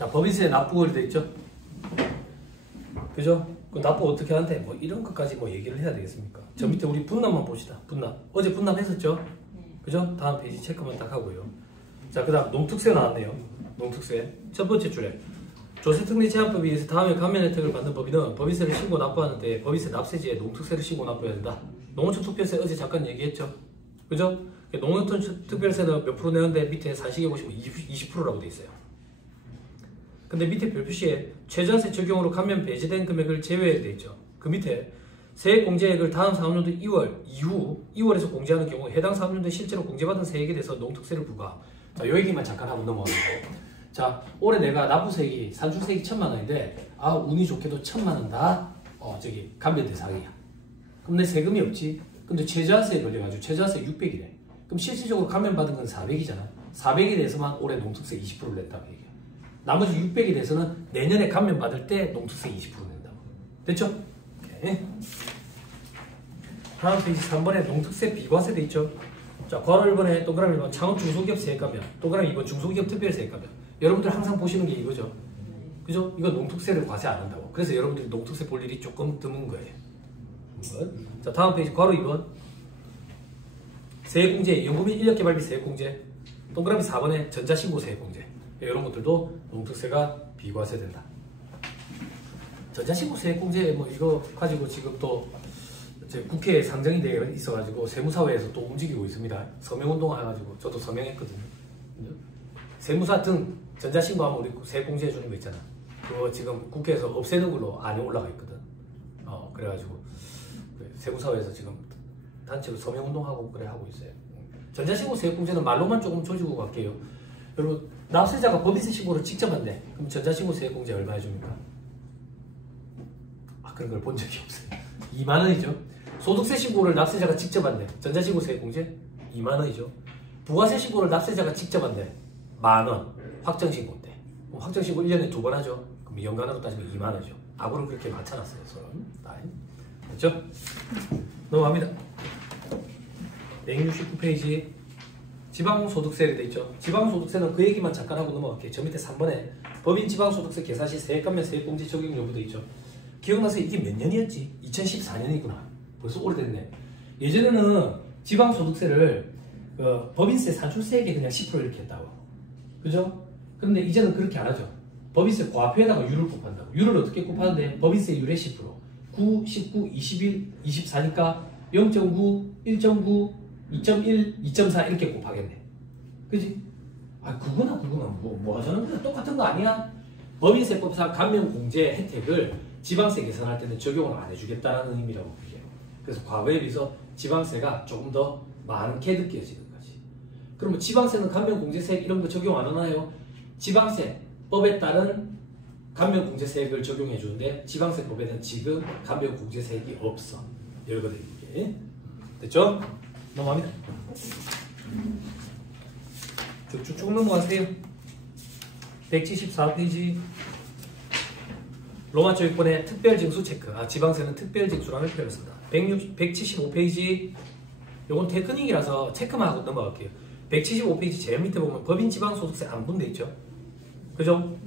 자, 법인세 납부가 돼 있죠? 그죠? 그 납부 어떻게 하는데 뭐 이런 것까지 뭐 얘기를 해야 되겠습니까? 저 밑에 우리 분납만 봅시다. 분납. 어제 분납했었죠? 그죠? 다음 페이지 체크만 딱 하고요. 자, 그 다음 농특세 나왔네요. 농특세. 첫 번째 줄에 조세특례 제한법에 의해서 다음에 감면 혜택을 받는 법인은 법인세를 신고 납부하는데 법인세 납세지에 농특세를 신고 납부해야 된다. 농어촌 특별세 어제 잠깐 얘기했죠? 그죠? 농어촌 특별세는 몇 프로 내는데 밑에 사식에 보시면 20%라고 돼 있어요. 근데 밑에 별표시에 최저세 적용으로 감면 배제된 금액을 제외해야 돼 있죠. 그 밑에 세액 공제액을 다음 사업연도 2월 이후 2월에서 공제하는 경우 해당 사업연도에 실제로 공제받은 세액에 대해서 농특세를 부과. 자, 요 얘기만 잠깐 하고 넘어가고. 자, 올해 내가 납부세액이 산출세액이 1,000만 원인데 아 운이 좋게도 1,000만 원 다 감면 대상이야. 그럼 내 세금이 없지. 근데 최저세에 걸려가지고 최저세 600이래. 그럼 실질적으로 감면 받은 건 400이잖아. 400에 대해서만 올해 농특세 20%를 냈다고 얘기해. 나머지 600에 대해서는 내년에 감면 받을 때 농특세 20% 낸다고. 됐죠? 오케이. 다음 페이지 3번에 농특세 비과세 돼 있죠? 자, 괄호 1번에 동그라미 1번 창업 중소기업 세액감면, 동그라미 2번 중소기업 특별 세액감면. 여러분들 항상 보시는 게 이거죠? 그죠? 이거 농특세를 과세 안 한다고. 그래서 여러분들이 농특세 볼 일이 조금 드문 거예요. 자, 다음 페이지 괄호 2번 세액공제, 연구민 인력개발비 세액공제, 동그라미 4번에 전자신고 세액공제. 이런 것들도 농특세가 비과세된다. 전자신고 세액공제 뭐 이거 가지고 지금 또 이제 국회에 상정이 되어 있어가지고 세무사회에서 또 움직이고 있습니다. 서명운동 해가지고 저도 서명했거든요. 세무사 등 전자신고하면 우리 세액공제 해주는 거 있잖아. 그거 지금 국회에서 없애는 걸로 안이 올라가 있거든. 그래가지고 세무사회에서 지금 단체로 서명운동하고 그래 하고 있어요. 전자신고 세액공제는 말로만 조금 조지고 갈게요. 여러분 납세자가 법인세 신고를 직접 한대. 그럼 전자신고 세액공제 얼마 해줍니까? 그런 걸 본 적이 없어요. 2만 원이죠. 소득세 신고를 납세자가 직접 한대. 전자신고 세액공제 2만 원이죠. 부가세 신고를 납세자가 직접 한대. 10,000원. 확정신고 때. 그럼 확정신고 1년에 2번 하죠. 그럼 연간으로 따지면 2만 원이죠. 악으로 그렇게 맞춰놨어요. 서로. 됐죠? 넘어갑니다. 169페이지 지방소득세에 돼 있죠. 지방소득세는 그 얘기만 잠깐 하고 넘어갈게요. 저 밑에 3번에 법인 지방소득세 계산 시 세액감면 세액공제 적용 여부 돼 있죠. 기억나세요? 이게 몇 년이었지? 2014년이구나. 벌써 오래됐네. 예전에는 지방소득세를 법인세 산출세액에 그냥 10% 이렇게 했다고. 그죠? 근데 이제는 그렇게 안 하죠. 법인세 과표에다가 유를 곱한다고. 유를 어떻게 곱하는데 법인세 유의 10%. 9, 19, 21, 24니까 0.9, 1.9, 2.1, 2.4 이렇게 곱하겠네. 그지? 그거나 뭐 하자는 거야? 똑같은 거 아니야? 법인세법상 감면공제 혜택을 지방세 계산할 때는 적용을 안 해주겠다는 의미라고 그게. 그래서 과거에 비해서 지방세가 조금 더 많게 느껴지는 거지. 그러면 지방세는 감면공제세액 이런 거 적용 안 하나요? 지방세법에 따른 감면공제세액을 적용해 주는데 지방세법에는 지금 감면공제세액이 없어. 열거든 이게. 됐죠? 넘어갑니다. 쭉쭉 넘어가세요. 174페이지 로마조 6번에 특별징수 체크. 지방세는 특별징수라는 표현을 쓴다. 175페이지 요건 테크닉이라서 체크만 하고 넘어갈게요. 175페이지 제일 밑에 보면 법인 지방소득세 안 분돼 있죠. 그죠?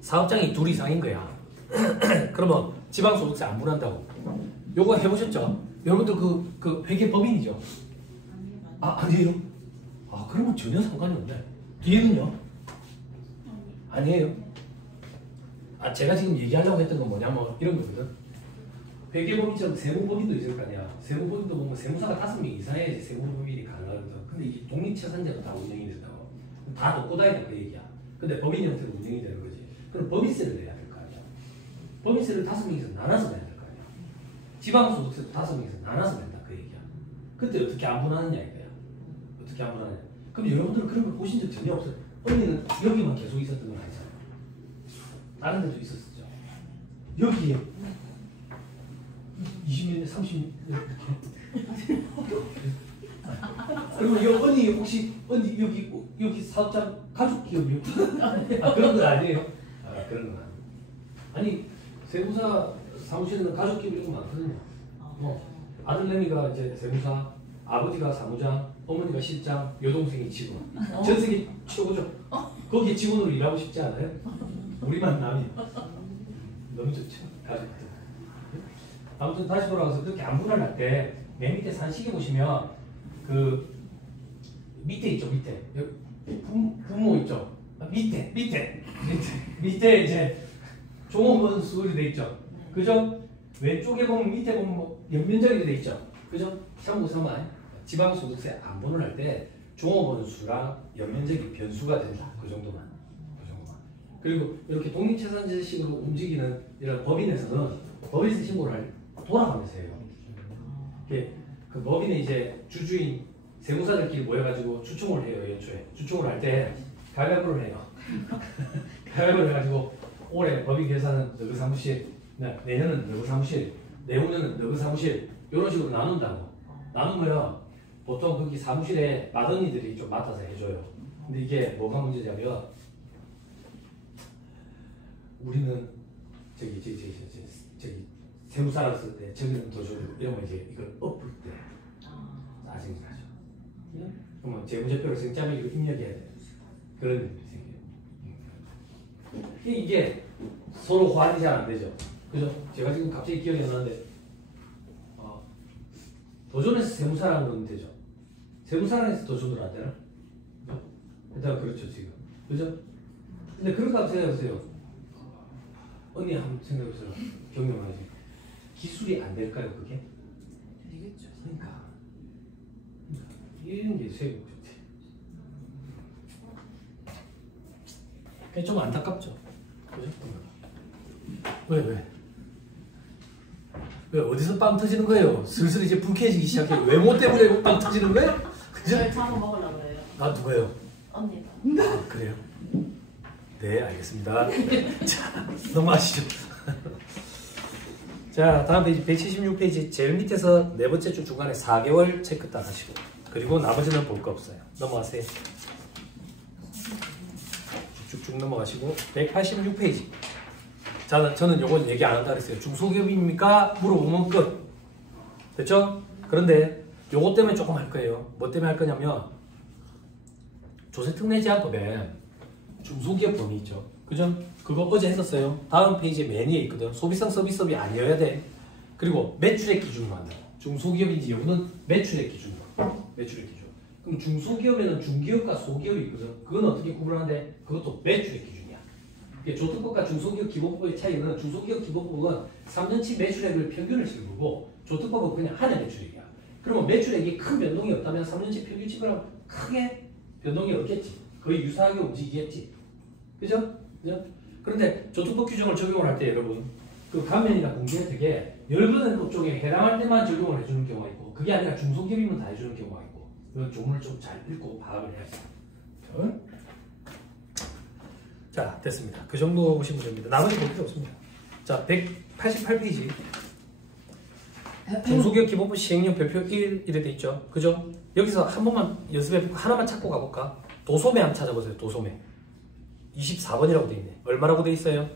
사업장이 둘 이상인 거야. 그러면 지방소득세 안 분한다고. 요거 해보셨죠? 여러분들 그 회계 법인이죠? 아니에요? 그러면 전혀 상관이 없네. 뒤에는요? 아니에요? 제가 지금 얘기하려고 했던 건 뭐냐면 이런 거거든. 회계법인처럼 세무법인도 있을 거 아니야. 세무법인도 보면 세무사가 5명 이상해야지 세무법인이 가능하거든. 근데 이게 독립처산제로 다 운영이 된다고. 다 놓고 다니는 그 얘기야. 근데 법인 형태로 운영이 되는 거지. 그럼 법인세를 내야 될 거 아니야. 법인세를 5명이서 나눠서 내야 될 거 아니야. 지방소득세도 5명이서 나눠서 낸다 그 얘기야. 그때 어떻게 안 분하느냐 이거야. 어떻게 안 분하느냐. 그럼 여러분들은 그런 걸 보신 적 전혀 없어요. 언니는 여기만 계속 있었던 건 아니잖아요. 다른 데도 있었었죠. 여기에 20년, 30년 이렇게. 그리고 이 언니 혹시 여기 사업장 가족 기업이요? 그런 건 아니에요? 그런 건 아니에요. 아니 세무사 사무실에는 가족 기업이 좀 많거든요. 아들내미가 이제 세무사, 아버지가 사무장, 어머니가 실장, 여동생이 직원. 전 세계 최고죠. 거기에 직원으로 일하고 싶지 않아요? 우리만 남이 너무 좋죠. 가족들. 아무튼 다시 돌아가서 그렇게 안분할 할 때 맨 밑에 산식에 보시면 그 밑에 있죠. 밑에 부모 있죠. 밑에 이제 종업원수로 돼 있죠. 그죠? 왼쪽에 보면 밑에 보면 뭐 연면적이 돼 있죠. 그죠? 참고 삼아 지방소득세 안분을 할 때 종업원수랑 연면적이 변수가 된다. 그 정도만. 그리고 이렇게 독립재산제식으로 움직이는 이런 법인에서는 법인세 신고를 돌아가면서 해요. 그 법인의 이제 주주인 세무사들끼리 모여가지고 추첨을 해요. 연초에 추첨을 할 때 가위바위보를 해요. 가위바위보를 해가지고 올해 법인 계산은 너그 사무실, 내년은 너그 사무실, 내후년은 너그 사무실 이런 식으로 나눈다고. 나누면 보통 거기 사무실에 맏언니들이 좀 맡아서 해줘요. 근데 이게 뭐가 문제냐면 우리는 저기 세무사를 쓸 때 저기는 더 줘주고 이러면 이제 이걸 엎을 때 짜증이 나죠. 그러면 재무제표를 생짜매기로 입력해야 돼요. 그런 일이 생겨요. 이게 서로 호환이 잘 안 되죠. 그죠? 제가 지금 갑자기 기억이 안 나는데 도전에서 세무사라는 건 되죠. 세무사랑에서 도전으로 안 되나? 일단 그렇죠 지금. 그죠? 근데 그런가 생각해보세요. 언니 한번 생각해보세요. 경영하지. 기술이 안 될까요 그게? 되겠죠. 그러니까 이런 게 세금 그게 좀 안타깝죠. 그죠? 왜 어디서 빵 터지는 거예요? 슬슬 이제 불쾌해지기 시작해. 외모 때문에 빵 터지는 거예요? 그죠? 저희 한번 먹으려고 해요. 아 누가요? 언니가. 아 그래요? 네 알겠습니다. 자 넘어가시죠. 자 다음 페이지 176페이지 제일 밑에서 네 번째 줄 중간에 4개월 체크 딱 하시고 그리고 나머지는 볼 거 없어요. 넘어가세요. 쭉쭉 넘어가시고 186페이지 저는 요건 얘기 안 한다 그랬어요. 중소기업입니까? 물어보면 끝. 됐죠? 그런데 요거 때문에 조금 할 거예요. 뭐 때문에 할 거냐면 조세특례제한법에 중소기업 범위 있죠. 그죠? 그거 어제 했었어요. 다음 페이지에 맨 위에 있거든. 소비성 서비스업이 아니어야 돼. 그리고 매출액 기준으로 한다. 중소기업인지 여부는 매출액 기준으로. 매출액 기준. 그럼 중소기업에는 중기업과 소기업이 있거든. 그건 어떻게 구분하는데? 그것도 매출액 기준이야. 조특법과 중소기업 기본법의 차이는 중소기업 기본법은 3년치 매출액을 평균을 실고고 조특법은 그냥 한 해 매출액이야. 그러면 매출액이 큰 변동이 없다면 3년치 평균치랑 크게 변동이 없겠지. 거의 유사하게 움직이겠지. 그죠? 그죠? 그런데 조특법 규정을 적용을 할 때 여러분 그 감면이나 공제 혜택에 열거된 업종에 해당할 때만 적용을 해주는 경우가 있고 그게 아니라 중소기업이면 다 해주는 경우가 있고 이건 조문을 좀 잘 읽고 파악을 해야지. 자 됐습니다. 그 정도 보시면 됩니다. 나머지 볼 필요 없습니다. 자 188페이지 중소기업 기본법 시행령 별표 1 이래 돼 있죠. 그죠? 여기서 한 번만 연습해 하나만 찾고 가볼까? 도소매 한번 찾아보세요. 도소매 24번이라고 돼 있네. 얼마라고 돼 있어요?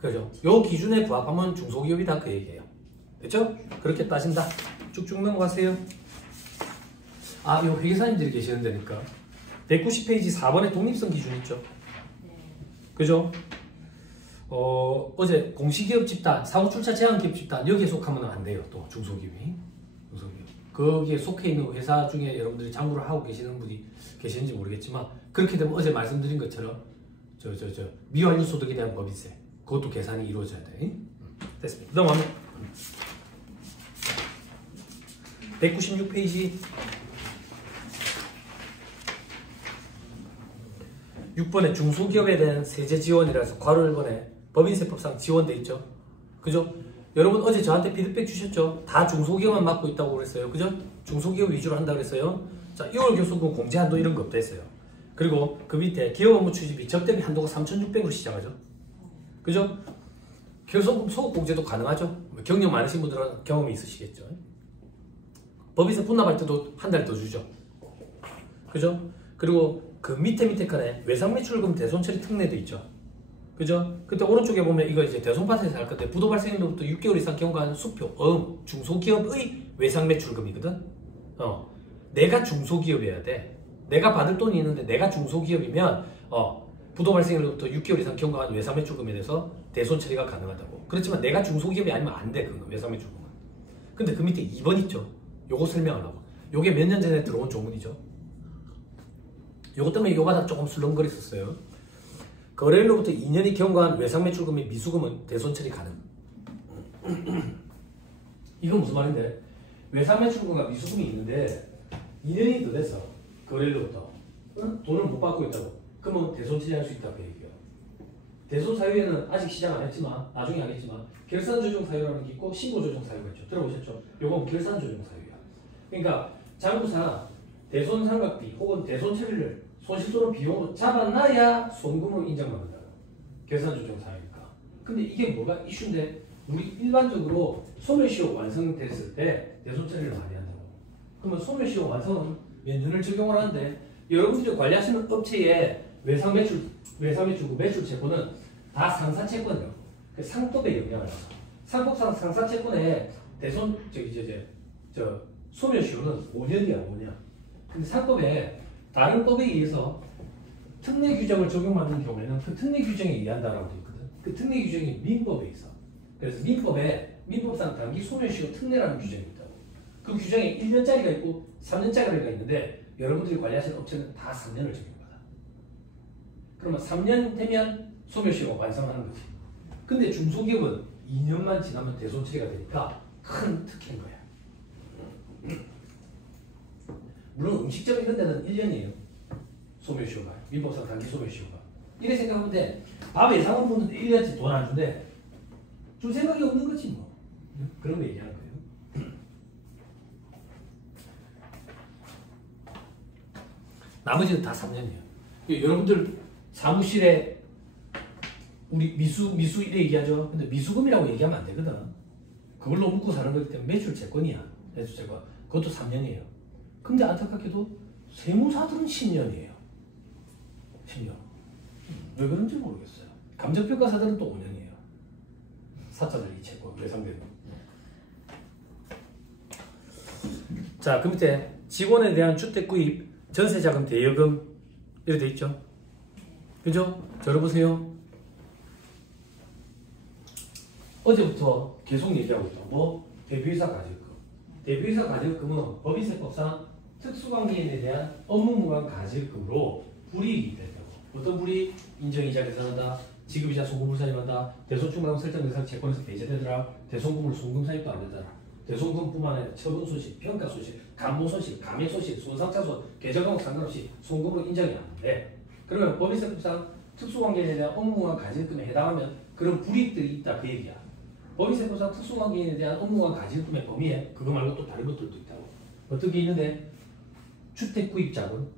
그죠? 요 기준에 부합하면 중소기업이다 그 얘기예요. 됐죠? 그렇게 따진다. 쭉쭉 넘어가세요. 아, 요 회계사님들이 계시는 데니까 190페이지 4번에 독립성 기준 있죠? 그죠? 어제 공시기업 집단, 사후출자 제한기업 집단 여기에 속하면 안 돼요. 또 중소기업이. 거기에 속해 있는 회사 중에 여러분들이 장부를 하고 계시는 분이 계시는지 모르겠지만 그렇게 되면 어제 말씀드린 것처럼 미완료 소득에 대한 법인세 그것도 계산이 이루어져야 돼. 됐습니다. 넘어가면 196페이지 6번에 중소기업에 대한 세제 지원이라서 괄호 1번에 법인세법상 지원돼 있죠. 그죠? 여러분 어제 저한테 피드백 주셨죠? 다 중소기업만 맡고 있다고 그랬어요. 그죠? 중소기업 위주로 한다고 그랬어요. 자, 6월 교수금 공제 한도 이런 거 없다 했어요. 그리고 그 밑에 기업 업무 추진비 적대비 한도가 3,600으로 시작하죠. 그죠? 교수금 소급 공제도 가능하죠. 경력 많으신 분들은 경험이 있으시겠죠. 법인세 분납할 때도 한 달 더 주죠. 그죠? 그리고 그 밑에 칸에 외상매출금 대손처리 특례도 있죠. 그죠? 그때 오른쪽에 보면 이거 이제 대손파트에서 할 건데 부도 발생일로부터 6개월 이상 경과한 수표, 중소기업의 외상매출금이거든. 내가 중소기업이어야 돼. 내가 받을 돈이 있는데 내가 중소기업이면 부도 발생일로부터 6개월 이상 경과한 외상매출금에 대해서 대손 처리가 가능하다고. 그렇지만 내가 중소기업이 아니면 안 돼. 그거 외상매출금은. 근데 그 밑에 2번 있죠. 요거 설명하려고. 요게 몇 년 전에 들어온 조문이죠. 요것 때문에 요가 조금 술렁거렸었어요. 거래일로부터 2년이 경과한 외상매출금의 미수금은 대손 처리 가능. 이건 무슨 말인데? 외상매출금과 미수금이 있는데 2년이 더 됐어. 거래일로부터. 돈을 못 받고 있다고. 그러면 대손 처리할 수 있다고 얘기해요. 대손 사유에는 아직 시작 안 했지만 나중에 하겠지만 결산조정 사유라는 게 있고 신고조정 사유가 있죠. 들어보셨죠? 요건 결산조정 사유야. 그러니까 장부상 대손 삼각비 혹은 대손 처리를 손실 또는 비용으로 잡아놔야 손금을 인정받는다. 결산조정 사유니까. 근데 이게 뭐가 이슈인데 우리 일반적으로 소멸시효 완성됐을 때 대손 처리를 많이 한다고. 그러면 소멸시효 완성은 몇 년을 적용을 하는데 여러분들이 관리하시는 업체의 외상매출구 매출채권은 다 상사채권이에요. 그 상법에 영향을 받아. 상법상 상사채권에 대손 소멸시효는 5년이야 5년. 근데 상법에 다른 법에 의해서 특례 규정을 적용받는 경우에는 그 특례 규정에 의한다라고 되어 있거든. 그 특례 규정이 민법에 있어. 그래서 민법상 단기 소멸시효 특례라는 규정이 있다고. 그 규정에 1년짜리가 있고 3년짜리가 있는데 여러분들이 관리하시는 업체는 다 3년을 적용받아. 그러면 3년 되면 소멸시효가 완성하는 거지. 근데 중소기업은 2년만 지나면 대손 처리가 되니까 큰 특혜인 거야. 물론 음식점 이런 데는 1년이에요. 소멸시효가. 민법상 단기 소멸시효가. 이래 생각하면 돼. 밥 예상원 보는데 1년치 돈 안 준대. 줄 생각이 없는 거지 뭐. 그런 거 얘기하는 거예요. 나머지는 다 3년이에요. 여러분들 사무실에 우리 미수 이래 얘기하죠. 근데 미수금이라고 얘기하면 안 되거든. 그걸로 먹고 사는 거기 때문에 매출채권이야. 매출채권. 그것도 3년이에요. 근데 안타깝게도 세무사들은 10년이에요. 10년. 왜 그런지 모르겠어요. 감정평가사들은 또 5년이에요. 사자들 이 채권 외상되는. 자, 그 밑에 직원에 대한 주택구입 전세자금 대여금 이렇게 돼 있죠. 그죠? 들어보세요. 어제부터 계속 얘기하고 있다. 뭐? 대표이사 가지금. 대표이사 가지금은 법인세법상 특수관계인에 대한 업무무관 가지금으로 불이익이 된다고. 어떤 불이익? 인정이자 계산한다. 지급이자 송금을 사입한다. 대손충당 설정 대상 채권에서 배제되더라. 대손금을 송금 사입도 안 되더라. 대손금뿐만 아니라 처분 손실, 평가 손실, 감모 손실, 감액 손실, 손상차손, 계절과목 상관없이 송금으로 인정이 안 돼. 그러면 법인세법상 특수관계인에 대한 업무무관 가지금에 해당하면 그런 불이익들이 있다 그 얘기야. 법인세법상 특수관계인에 대한 업무무관 가지금의 범위에 그거 말고 또 다른 것들도 있다고. 어떤 게 있는데 주택구입자금,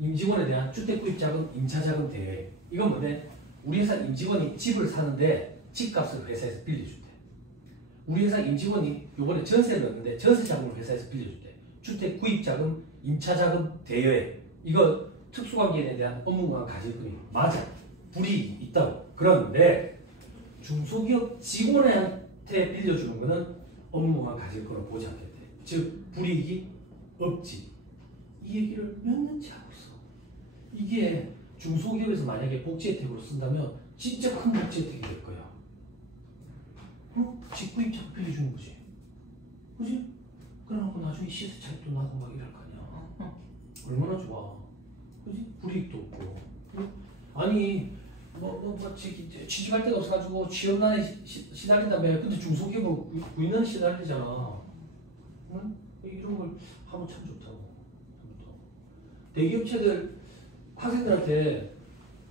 임직원에 대한 주택구입자금, 임차자금 대여. 이건 뭔데? 우리 회사 임직원이 집을 사는데 집값을 회사에서 빌려준대. 우리 회사 임직원이 요번에 전세를 넣었는데 전세자금을 회사에서 빌려준대. 주택구입자금, 임차자금 대여액. 이거 특수관계인에 대한 업무무관 가지금이 맞아. 불이익이 있다고. 그런데 중소기업 직원한테 빌려주는 거는 업무무관 가지금으로 보지 않겠대. 즉 불이익이 없지. 이 얘기를 몇 년째 하고 있어. 이게 중소기업에서 만약에 복지 혜택으로 쓴다면 진짜 큰 복지 혜택이 될 거야. 직구입자금 빌려주는 거지. 그지? 그래놓고 나중에 시세 차익도 나고 막 이럴 거 아니야. 얼마나 좋아. 그지? 불이익도 없고. 아니 취직할 데가 없어가지고 취업난에 시달린다며. 근데 중소기업은 구인난 시달리잖아. 응? 이런 걸 하면 참 좋다고. 대기업체들 학생들한테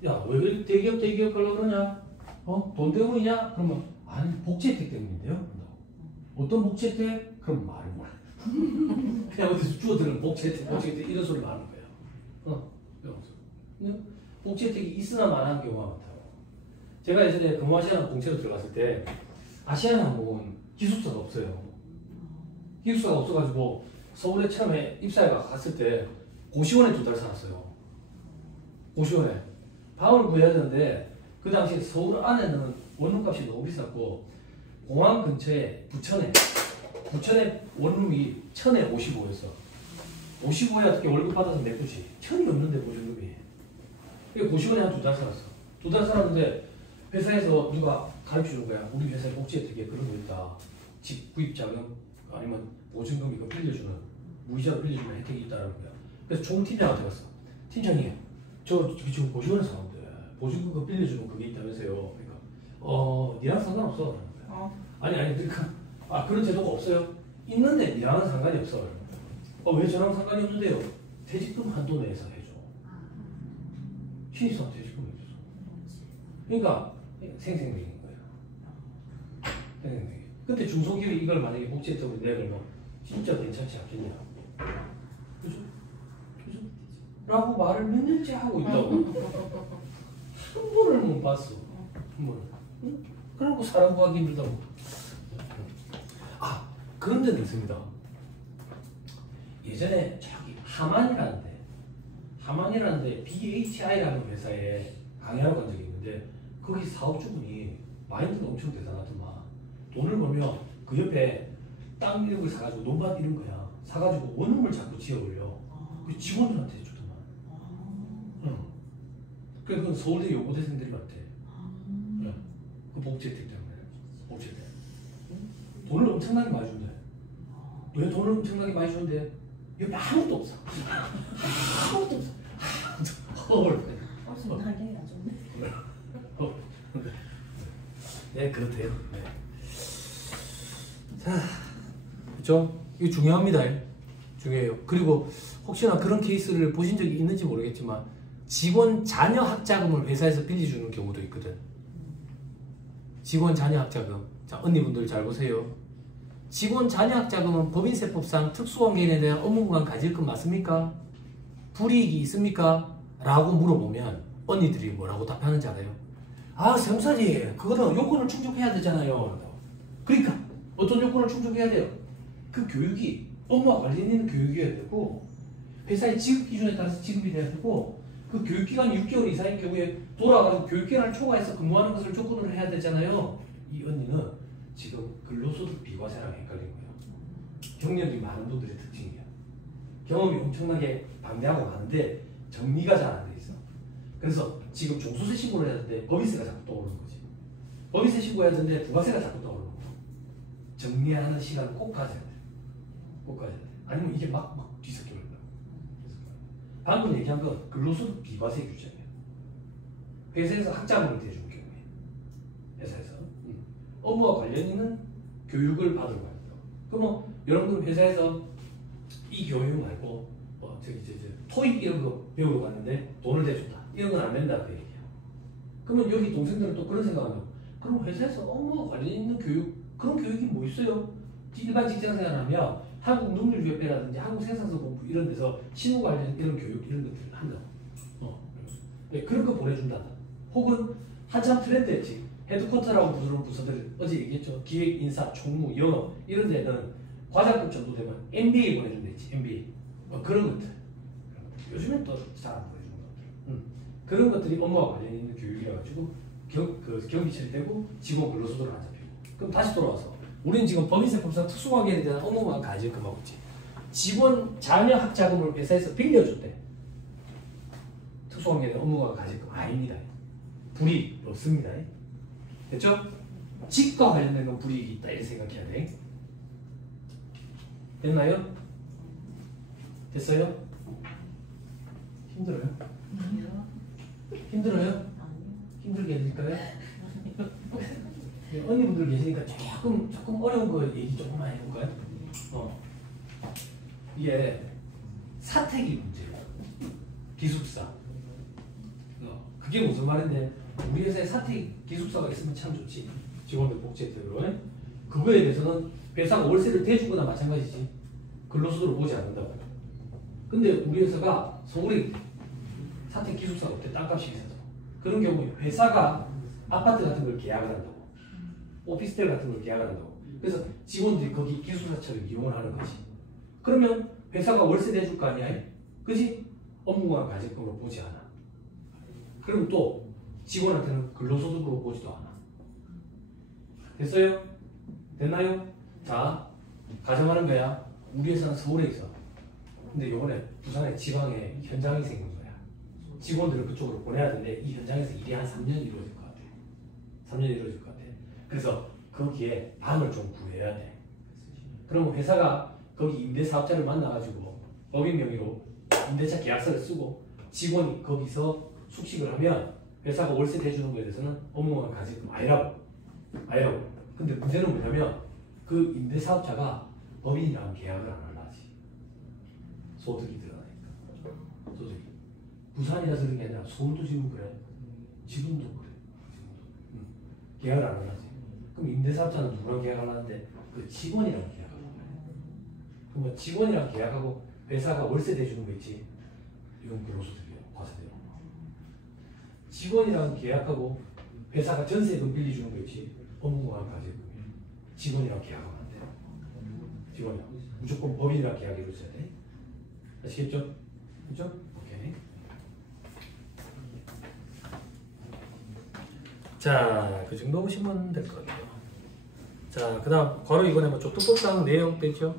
야 왜 대기업 가려고 그러냐? 돈 때문이냐? 그러면 아니 복지 혜택 때문인데요. 어떤 복지 혜택? 그럼 말을 못 해. 그냥 어디서 주워들은 복지 혜택 이런 소리 많은 거야. 근데 복지 혜택이 있으나 마나한 경우가 많다고. 제가 예전에 근무아시아나 공채로 들어갔을 때 아시아나항공은 기숙사가 없어요. 기숙사가 없어가지고 서울에 처음에 입사해 갔을 때 고시원에 2달 살았어요. 고시원에 방을 구해야 되는데 그 당시에 서울 안에는 원룸값이 너무 비쌌고 공항 근처에 부천에 원룸이 1000에 55였어. 55야 어떻게 월급 받아서 내꾸지. 천이 없는데 보증금이. 그게 55에 한 2달 살았어. 2달 살았는데 회사에서 누가 가르쳐주는 거야. 우리 회사에 복지 혜택에 그런 거 있다. 집 구입 자금 아니면 보증금 이거 빌려주는 무이자로 빌려주는 혜택이 있다는 거야. 그래서 총 팀장한테 갔어. 팀장님, 저 지금 55에 사는데 보증금 그거 빌려주는 그게 있다면서요. 그러니까 니랑 상관없어. 그러는 거야. 아니 그러니까 그런 제도가 없어요. 있는데 니랑은 상관이 없어. 왜 저랑 상관이 없는데요? 퇴직금 한도 내에서 해줘. 신입사원 퇴직금 해줘. 그러니까 생생맥인 거예요. 생생맥. 근데 중소기업이 이걸 만약에 복지혜택으로 내걸면 진짜 괜찮지 않겠냐? 그죠? 그죠? 라고 말을 몇 년째 하고 있다고. 한 번을 못 봤어. 한 번을. 응? 그러고 사람 구하기 힘들다고. 그런 데는 있습니다. 예전에 저기 하만이라는데 BHI라는 회사에 강의하러 간 적이 있는데 거기 사업주분이 마인드가 엄청 대단하더만. 돈을 벌면 그 옆에 땅 이런 걸 사가지고 논밭 이런 거야 사가지고 원룸을 자꾸 지어 올려. 그 직원들한테 주더만. 응. 그건 서울대 요고대생들한테. 응. 그 복지혜택 때문에. 복지혜택. 돈을 엄청나게 많이 준대. 왜 돈을 엄청나게 많이 주는데 옆에 아무것도 없어. 아무것도 없어. 단계가 좋네. 네, 그렇대요. 네. 자, 그렇죠? 이거 중요합니다. 중요해요. 그리고 혹시나 그런 케이스를 보신 적이 있는지 모르겠지만 직원 자녀 학자금을 회사에서 빌려주는 경우도 있거든. 직원 자녀 학자금. 자, 언니분들 잘 보세요. 직원 자녀 학자금은 법인세법상 특수관계인에 대한 업무구간 가질 것 맞습니까? 불이익이 있습니까? 라고 물어보면 언니들이 뭐라고 답하는지 알아요? 세무사님, 그거는 요건을 충족해야 되잖아요. 그러니까 어떤 요건을 충족해야 돼요? 그 교육이 업무와 관련 있는 교육이어야 되고 회사의 지급 기준에 따라서 지급이 돼야 되고 그 교육기간이 6개월 이상인 경우에 돌아가서 교육기간을 초과해서 근무하는 것을 조건으로 해야 되잖아요. 이 언니는 지금 근로소득 비과세랑 헷갈린 거예요. 경력이 많은 분들의 특징이야. 경험이 엄청나게 방대하고 많은데 정리가 잘 안 돼 있어. 그래서 지금 종소세 신고를 해야 되는데 법인세가 자꾸 떠오르는 거지. 법인세 신고해야 되는데 부가세가 자꾸 떠오르는 거야. 정리하는 시간을 꼭 가져야 돼. 꼭 가져야 돼. 아니면 이게 막 뒤섞여 버린다. 방금 얘기한 건 근로소득 비과세 규정이에요. 회사에서 학자금을 대주는 경우에 회사에서 업무와 관련 있는 교육을 받으러 가야 돼요. 그럼 여러분들 회사에서 이 교육 말고 토익 이런 거 배우러 갔는데 돈을 대준다. 이런 건 안 된다 그 얘기야. 그러면 여기 동생들은 또 그런 생각을 해요. 그럼 회사에서 업무와 관련 있는 교육 그런 교육이 뭐 있어요? 일반 직장 생활하면 한국능률협회라든지 한국생산성 공부 이런 데서 실무 관련 이런 교육 이런 것들을 한다고. 네, 그런 거 보내준다. 혹은 한참 트렌드였지. 헤드쿼터라고 부르는 부서들 어제 얘기했죠. 기획, 인사, 총무, 영업 이런 데는 과장급 정도 되면 MBA 보내준다 했지. MBA 그런 것들. 요즘엔 또 잘 안 보여주는 것들. 그런 것들이 업무와 관련 있는 교육이라 가지고 경비 처리되고 직원 근로소득을 안 잡히고. 그럼 다시 돌아와서 우리는 지금 법인세법상 특수관계에 대한 업무만 가질끔 하고 있지. 직원 자녀 학자금을 회사에서 빌려줬대. 특수관계에 대한 업무가 가질끔 아닙니다. 불이익 없습니다. 됐죠? 집과 관련된 건 불이익이 있다 이렇게 생각해야 돼. 됐나요? 됐어요? 힘들어요? 힘들어요? 힘들게 해드릴까요? 네, 언니분들 계시니까 조금 어려운 거 얘기 조금만 해볼까요? 이게 사택이 문제예요. 기숙사. 그게 무슨 말인데 우리 회사에 사택 기숙사가 있으면 참 좋지. 직원들 복지 혜택으로. 그거에 대해서는 회사가 월세를 대주거나 마찬가지지. 근로소득을 보지 않는다고. 근데 우리 회사가 서울에 사택 기숙사가 없대. 땅값이 비싸서. 그런 경우에 회사가 아파트 같은 걸 계약을 한다고. 오피스텔 같은 걸 계약을 한다고. 그래서 직원들이 거기 기숙사처럼 이용을 하는 거지. 그러면 회사가 월세 내줄 거 아니야? 그지? 업무가 가질금으로 보지 않아. 그럼 또 직원한테는 근로소득으로 보지도 않아. 됐어요? 됐나요? 자, 가정하는 거야. 우리 회사는 서울에 있어. 근데 요번에 부산의 지방에 현장이 생긴 거야. 직원들을 그쪽으로 보내야 되는데 이 현장에서 일이 한 3년 이루어질 것 같아. 3년 이루어질 것 같아. 그래서 거기에 방을 좀 구해야 돼. 그러면 회사가 거기 임대사업자를 만나가지고 법인 명의로 임대차 계약서를 쓰고 직원이 거기서 숙식을 하면 회사가 월세 대주는 거에 대해서는 업무만 가지금 아니라고. 근데 문제는 뭐냐면 그 임대사업자가 법인이랑 계약을 안 하지. 소득이 들어가니까. 소득이. 부산이라서 그런 게 아니라 서울도 지금 그래. 지금도 그래. 계약을 안 하지. 그럼 임대사업자는 누구랑 계약을 하는데 그 직원이랑 계약을 하는 거야. 그러면 직원이랑 계약하고 회사가 월세 대주는 거 있지. 이건 근로소득이에요. 과세돼요. 직원이랑 계약하고 회사가 전세금 빌려주는 거 있지. 업무만 가지고 직원이랑 계약하면 안 돼요. 직원이랑 무조건 법인이랑 계약이 이루어져야 돼. 아시겠죠? 그죠? 오케이. 자, 그 정도 보시면 될 것 같아요. 자, 그 다음 바로 이번에 뭐 조특법상 내용 되죠?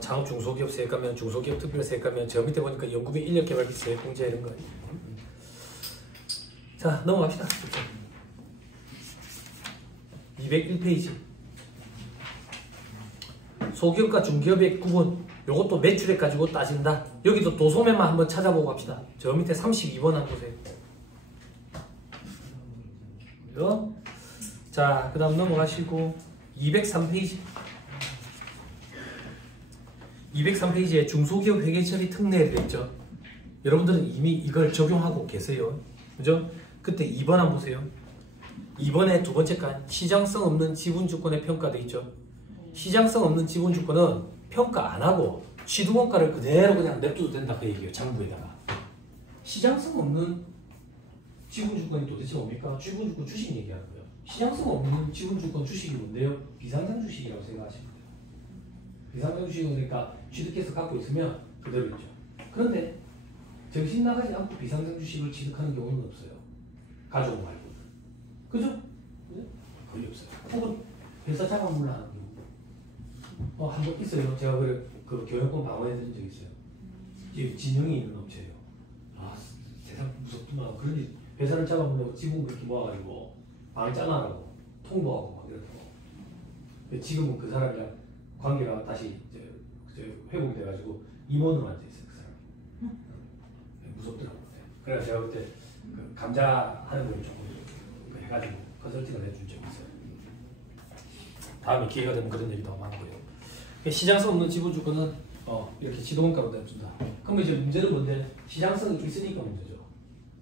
창업 중소기업 세액가면 중소기업 특별 세액가면 저 밑에 보니까 연구비 인력개발비 세액공제 이런 거. 자, 넘어갑시다. 201페이지. 소기업과 중기업의 구분. 요것도 매출액 가지고 따진다. 여기도 도소매만 한번 찾아보고 갑시다. 저 밑에 32번 한번 보세요. 그죠? 자, 그 다음 넘어가시고 203페이지. 203페이지에 중소기업 회계처리 특례를 했죠. 여러분들은 이미 이걸 적용하고 계세요. 그죠? 그때 2번 한번 보세요. 2번에 두 번째 칸 시장성 없는 지분주권의 평가돼 있죠. 시장성 없는 지분주권은 평가 안 하고 취득원가를 그대로 그냥 냅둬도 된다 그 얘기예요. 장부에다가. 시장성 없는 지분주권이 도대체 뭡니까? 지분주권 주식 얘기하는 거예요. 시장성 없는 지분주권 주식이 뭔데요? 비상장 주식이라고 생각하시면 돼요. 비상장 주식은 그러니까 취득해서 갖고 있으면 그대로 있죠. 그런데 정신 나가지 않고 비상장 주식을 취득하는 경우는 없어요. 가족 말고. 그죠? 거의 없어요. 혹은 회사 자본물로 하는 경우. 한 번 있어요. 제가 그 교육권 방문해드린 적이 있어요. 지금 진영이 있는 업체예요. 아, 세상 무섭구나. 그러니 회사를 잡아보려고 지분 그렇게 모아가지고 방을 짜놔라고 통보하고 막 이렇다고. 지금은 그 사람이랑 관계가 다시 회복이 돼가지고 임원으로 앉아있어요. 그 사람이. 무섭더라고요. 그래서 제가 그때 그 감자 하는 걸 조금 해가지고 컨설팅을 해준 적이 있어요. 다음에 기회가 되면 그런 얘기도 많고요. 시장성 없는 지분주권은 이렇게 지도원가로 내준다. 그럼 이제 문제는 뭔데? 시장성이 있으니까 문제죠.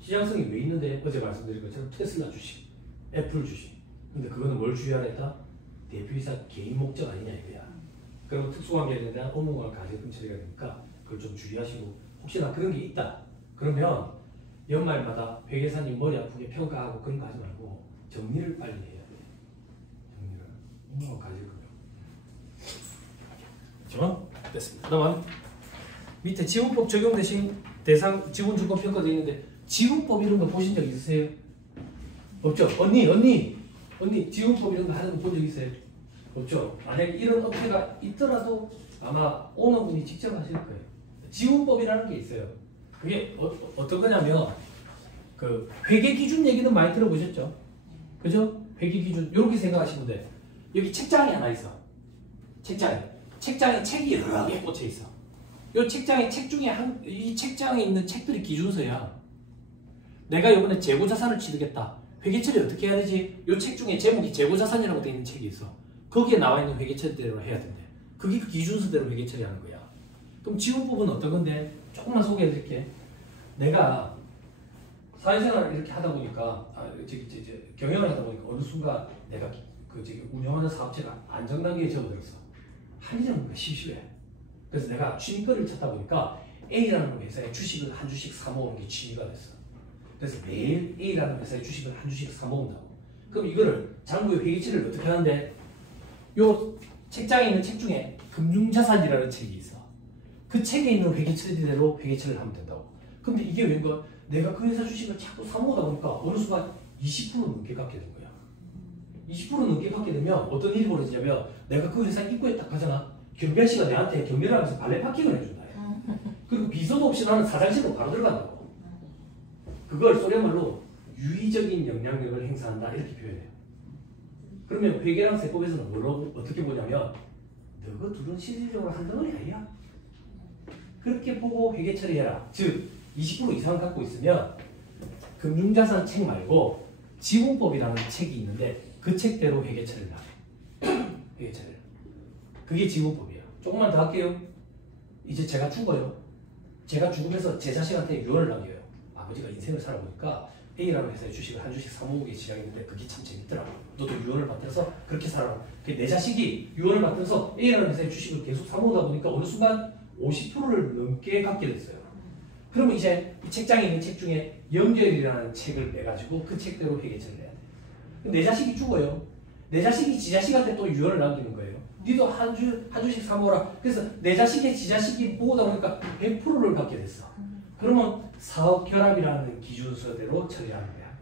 시장성이 왜 있는데? 어제 말씀드린 것처럼 테슬라 주식, 애플 주식. 근데 그거는 뭘 주의하라 했다? 대표이사 개인 목적 아니냐 이거야. 그러면 특수관계에 대한 업무와 가세금 처리가 되니까 그걸 좀 주의하시고 혹시나 그런 게 있다. 그러면 연말마다 회계사님 머리 아프게 평가하고 그런 거 하지 말고 정리를 빨리 해야 돼. 정리를. 업무와 가세금이요. 그렇죠? 됐습니다. 그다음 밑에 지분법 적용 대신 대상 지분주권 평가되어 있는데 지분법 이런 거 보신 적 있으세요? 없죠? 언니 지분법 이런 거 하는 거 본 적 있어요? 없죠? 만약에 이런 업체가 있더라도 아마 오너분이 직접 하실 거예요. 지분법이라는 게 있어요. 그게 어떤 거냐면 그 회계기준 얘기는 많이 들어보셨죠? 그죠? 회계기준 이렇게 생각하시면 돼. 여기 책장이 하나 있어. 책장에 책이 여러 개 꽂혀 있어. 이 책장에 책 중에 이 책장에 있는 책들이 기준서야. 내가 이번에 재고자산을 취득했다. 회계처리 어떻게 해야 되지? 이 책 중에 제목이 재고자산이라고 되어 있는 책이 있어. 거기에 나와 있는 회계처리대로 해야 된대. 그게 그 기준서대로 회계처리하는 거야. 그럼 지분법은 어떤 건데? 조금만 소개해 드릴게. 내가 사회생활을 이렇게 하다 보니까 경영을 하다 보니까 어느 순간 내가 운영하는 사업체가 안정단계에 접어들었어. 할 일은 뭔가 심심해. 그래서 내가 취미거리를 찾다 보니까 A라는 회사에 주식을 한 주씩 사 모으는 게 취미가 됐어. 그래서 매일 A라는 회사에 주식을 한 주씩 사 모은다고. 그럼 이거를 장부의 회계처리를 어떻게 하는데? 요 책장에 있는 책 중에 금융자산이라는 책이 있어. 그 책에 있는 회계처리대로 회계처리를 하면 된다고. 근데 이게 왠가 내가 그 회사 주식을 자꾸 사 모으다 보니까 어느 순간 20% 넘게 갖게 된 거야. 20% 넘게 갖게 되면 어떤 일이 벌어지냐면 내가 그 회사 입구에 딱 가잖아. 경비 씨가 내한테 경비를 하면서 발레 파킹을 해준다. 그리고 비서도 없이 나는 사장실로 바로 들어간다고. 그걸 소련말로 유의적인 영향력을 행사한다 이렇게 표현해요. 그러면 회계랑 세법에서는 뭐라고 어떻게 보냐면 너가 둘은 실질적으로 한 덩어리 아니야. 그렇게 보고 회계 처리해라. 즉 20% 이상 갖고 있으면 금융자산 책 말고 지분법이라는 책이 있는데 그 책대로 회계 처리를 하래. 회계 처리를. 그게 지분법이야. 조금만 더 할게요. 이제 제가 죽어요. 제가 죽으면서 제 자식한테 유언을 남겨요. 아버지가 인생을 살아보니까 A라는 회사의 주식을 한 주씩 사모으게 지향했는데 그게 참 재밌더라고. 너도 유언을 받들어서 그렇게 살아라. 내 자식이 유언을 받들어서 A라는 회사의 주식을 계속 사모으다 보니까 어느 순간 50%를 넘게 갖게 됐어요. 그러면 이제 이 책장에 있는 책 중에 연결이라는 책을 내가지고 그 책대로 회계처리를 해야 돼. 내 자식이 죽어요. 내 자식이 지 자식한테 또 유언을 남기는 거예요. 니도 한 주씩 사모으라. 그래서 내 자식의 지 자식이 보다 보니까 100%를 갖게 됐어. 그러면 사업 결합이라는 기준서대로 처리하는 거야.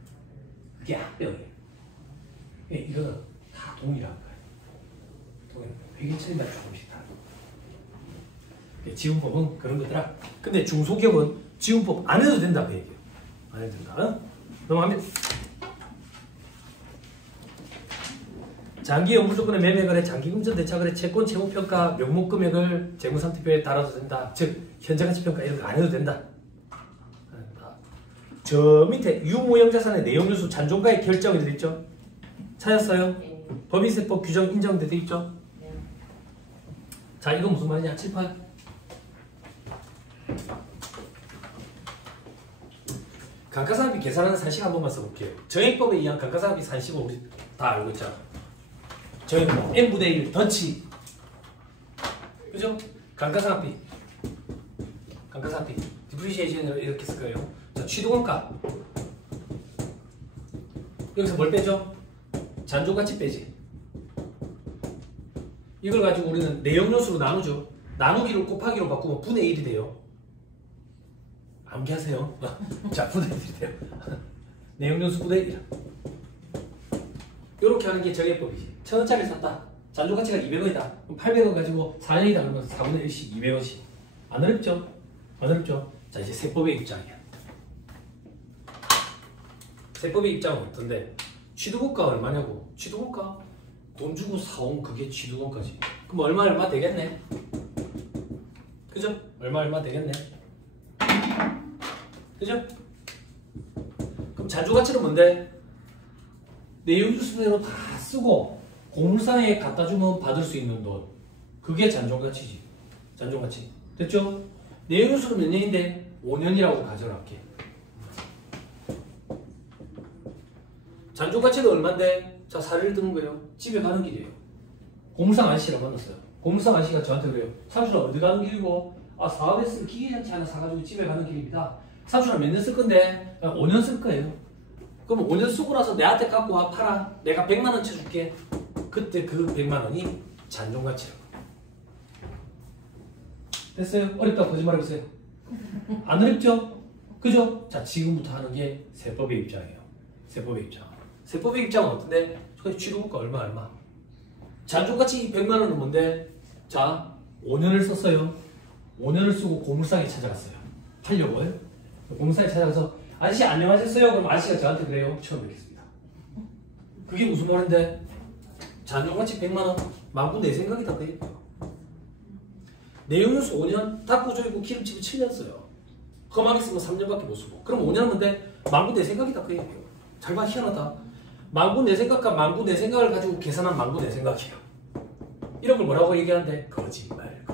그게 합병이에요. 이거는 다 동일한 거예요. 동일한 거예요. 회계 처리만 조금씩 다른 거예요. 지분법은 그런 거더라. 근데 중소기업은 지분법 안 해도 된다 그 얘기예요. 안 해도 된다. 넘어갑니다. 장기 연무 조건의 매매거래, 장기금전 대차거래, 채권 채무평가, 명목금액을 재무상태표에 달아도 된다. 즉 현재가치평가 이런 거 안 해도 된다. 저 밑에 유무형자산의 내용요소 잔존가의 결정이 되어 있죠? 찾았어요? 네. 법인세법 규정 인정되어 있죠? 네. 자, 이건 무슨 말이냐? 칠판. 감가상각비 계산하는 산식 한 번만 써볼게요. 정액법에 의한 감가상각비 산식은 우리 다 알고 있잖아. 정액법 n분의 1 더치. 그죠? 감가상각비 디프리시에이션을 이렇게 쓸 거예요. 자, 취득원가. 여기서 뭘 빼죠? 잔존가치 빼지. 이걸 가지고 우리는 내용요소로 나누죠. 나누기를 곱하기로 바꾸면 분의 1이 돼요. 암기하세요. 자, 분의 1이 돼요. 내용요소 분의 1. 이렇게 하는 게 정액법이지. 1,000원짜리 샀다. 잔존가치가 200원이다. 그럼 800원 가지고 4년이다. 그러면 4분의 1씩 200원씩. 안 어렵죠? 안 어렵죠? 자, 이제 세법의 입장이야. 세법의 입장은 어떤데? 취득원가 얼마냐고? 취득원가? 돈 주고 사온 그게 취득원가지. 그럼 얼마 되겠네? 그죠? 얼마 되겠네? 그죠? 그럼 잔존가치는 뭔데? 내용주수대로 다 쓰고 공물상에 갖다 주면 받을 수 있는 돈. 그게 잔존가치지. 잔존가치. 됐죠? 내용주수는 몇 년인데? 5년이라고 가정할게. 잔존가치가 얼만데? 자, 사례를 드는 거예요. 집에 가는 길이에요. 공물상 아저씨랑 만났어요. 공물상 아저씨가 저한테 그래요. 삼촌아 어디 가는 길이고? 아, 사업에 쓸 기계장치 하나 사가지고 집에 가는 길입니다. 삼촌아 몇 년 쓸 건데? 5년 쓸 거예요. 그럼 5년 쓰고 나서 내한테 갖고 와 팔아. 내가 100만 원 쳐줄게. 그때 그 100만 원이 잔존가치라고. 됐어요? 어렵다고 거짓말 해보세요. 안 어렵죠? 그죠? 자, 지금부터 하는 게 세법의 입장이에요. 세법의 입장. 세법의 입장은 어떤데? 취득원가 얼마? 잔존가치 100만 원은 뭔데? 자, 5년을 썼어요. 5년을 쓰고 고물상에 찾아갔어요. 팔려고요. 고물상에 찾아가서 아저씨 안녕하셨어요? 그럼 아저씨가 저한테 그래요. 처음 뵙겠습니다. 그게 무슨 말인데? 잔존가치 100만 원? 망구 내 생각이다. 그 내용요소 5년, 닦고 조이고 기름집을 7년 써요. 험하게 쓰면 3년밖에 못 쓰고. 그럼 5년은 뭔데? 망구 내 생각이다. 그 얘기예요. 잘 봐, 희한하다. 망구 내 생각과 망구 내 생각을 가지고 계산한 망구 내 생각이에요. 이런 걸 뭐라고 얘기하는데? 거짓말.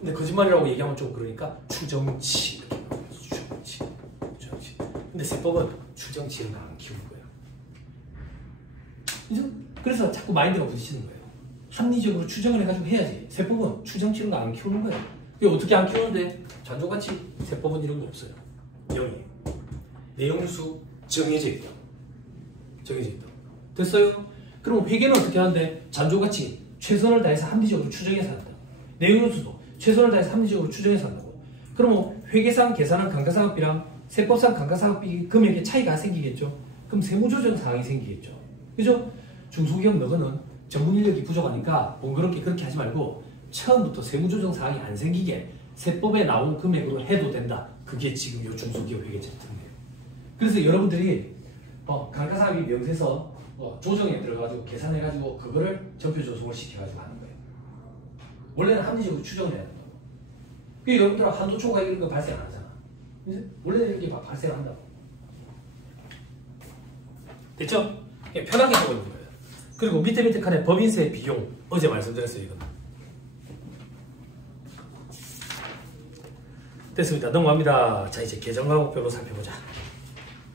근데 거짓말이라고 얘기하면 좀 그러니까 추정치. 추정치. 근데 세법은 추정치를 안 키우는 거예요. 그죠? 그래서 자꾸 마인드가 부딪히는 거예요. 합리적으로 추정을 해가지고 해야지. 세법은 추정치는 거 안 키우는 거예요. 이게 어떻게 안 키우는데? 잔존가치 세법은 이런 거 없어요. 0이에요. 내용수 정해져 있다. 됐어요? 그럼 회계는 어떻게 하는데? 잔존가치 최선을 다해서 합리적으로 추정해서 한다. 내용수도 최선을 다해서 합리적으로 추정해서 한다고. 그럼 회계상 계산한 감가상각비랑 세법상 감가상각비 금액에 차이가 생기겠죠. 그럼 세무조정 사항이 생기겠죠. 그죠? 중소기업 너거는 전문 인력이 부족하니까 번거롭게 그렇게 하지 말고 처음부터 세무조정 사항이 안 생기게 세법에 나온 금액으로 해도 된다. 그게 지금 요 중소기업 회계처의 특례예요. 그래서 여러분들이 감가상각비 명세서 조정에 들어가지고 계산해가지고 그거를 전표 조성을 시켜가지고 하는 거예요. 원래는 합리적으로 추정을 해야 된다고. 그 여러분들 한도 초과 이런 거 발생 안 하잖아. 원래는 이렇게 발생을 한다고. 됐죠? 편하게 하고 있는 거예요. 그리고 밑에 칸에 법인세 비용 어제 말씀드렸어요. 이건 됐습니다. 넘어갑니다. 자, 이제 계정과목별로 살펴보자.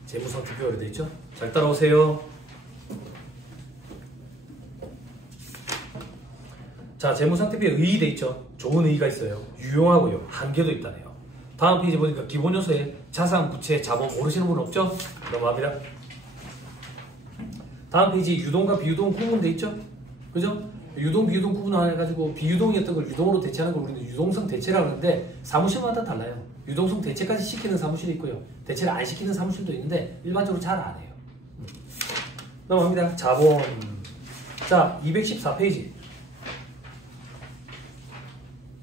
재무상태표로 되어 있죠? 잘 따라오세요. 자, 재무상태표에 의의 되어 있죠? 좋은 의의가 있어요. 유용하고요. 한계도 있다네요. 다음 페이지 보니까 기본 요소에 자산, 부채, 자본 모르시는 분 없죠? 넘어갑니다. 다음 페이지 유동과 비유동 구분되어 있죠? 그죠? 유동, 비유동 구분해가지고 비유동이었던 걸 유동으로 대체하는 걸 우리는 유동성 대체라고 하는데 사무실마다 달라요. 유동성 대체까지 시키는 사무실이 있고요. 대체를 안 시키는 사무실도 있는데 일반적으로 잘 안 해요. 넘어갑니다. 자본. 자, 214페이지.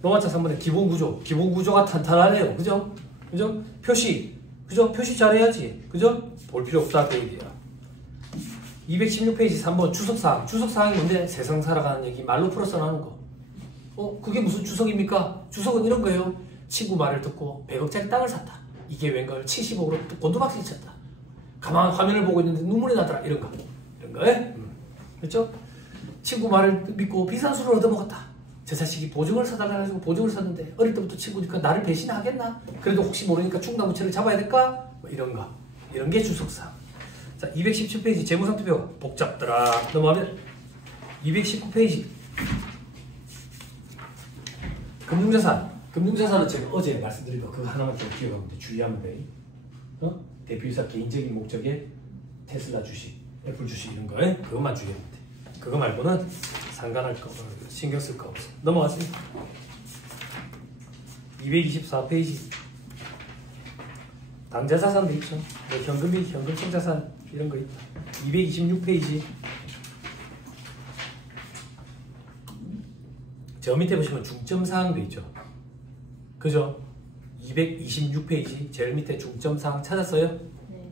로마자 3번의 기본 구조. 기본 구조가 탄탄하네요. 그죠? 그죠? 표시. 그죠? 표시 잘해야지. 그죠? 볼 필요 없다. 그 얘기야. 216페이지 3번 주석사항. 주석사항이 뭔데? 세상 살아가는 얘기 말로 풀어서 나오는 거. 그게 무슨 주석입니까? 주석은 이런 거예요. 친구 말을 듣고 100억짜리 땅을 샀다. 이게 웬걸 70억으로 곤두박질 쳤다. 가만 화면을 보고 있는데 눈물이 나더라. 이런 거. 이런 거에. 그렇죠? 친구 말을 믿고 비싼 술을 얻어먹었다. 제 자식이 보증을 사달라 해가지고 보증을 샀는데 어릴 때부터 친구니까 나를 배신하겠나? 그래도 혹시 모르니까 충당부채를 잡아야 될까? 뭐 이런 거. 이런 게 주석사항. 자, 217페이지 재무상태표 복잡더라. 넘어가면 219페이지 금융자산. 금융자산은 제가 어제 말씀드린 거 그거 하나만 좀 기억하면 돼. 주의하면 돼. 대표이사 개인적인 목적의 테슬라 주식, 애플 주식 이런 거 그것만 주의하면 돼. 그거 말고는 상관할 거 신경 쓸 거 없어. 넘어갔습니다. 224페이지 당자자산도 있죠. 현금이 현금성 자산 이런 거 있다. 226페이지 저 밑에 보시면 중점사항도 있죠. 그죠? 226페이지 제일 밑에 중점사항 찾았어요? 네.